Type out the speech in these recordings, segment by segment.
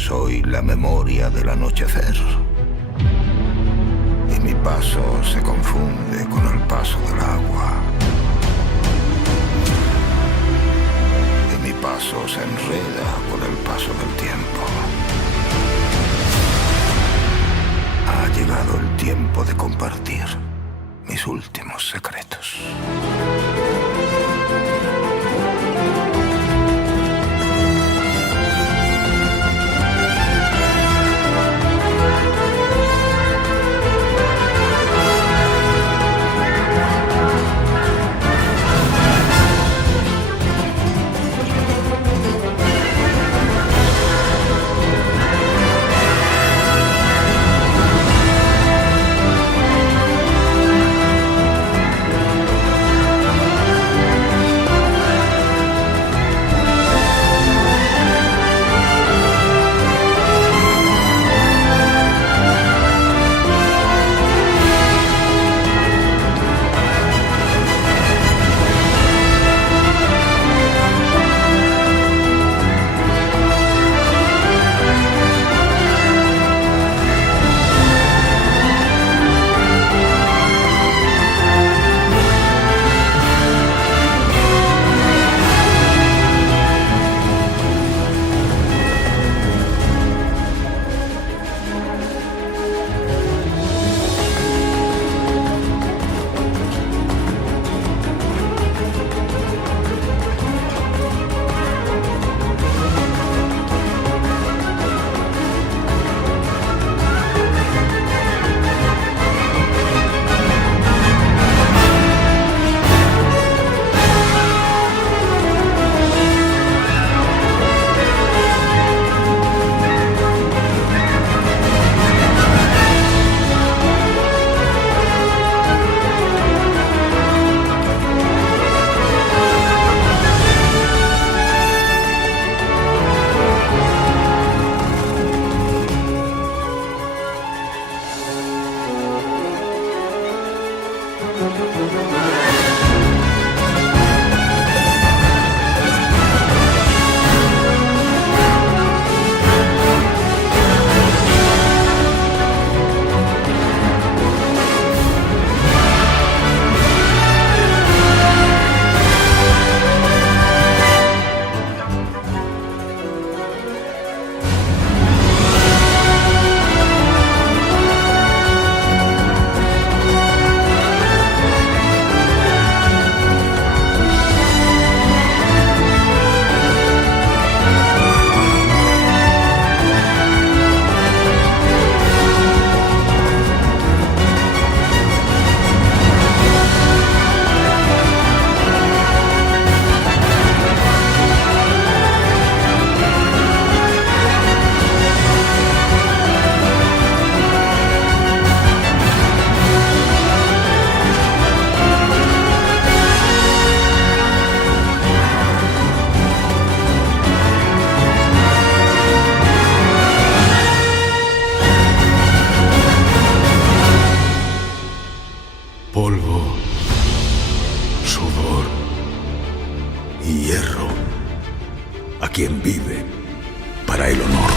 Soy la memoria del anochecer. Y mi paso se confunde con el paso del agua. Y mi paso se enreda con el paso del tiempo. Ha llegado el tiempo de compartir mis últimos secretos. Polvo, sudor y hierro a quien vive para el honor.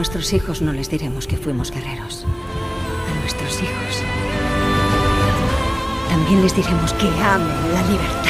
nuestros hijos no les diremos que fuimos guerreros. A nuestros hijos también les diremos que amen la libertad.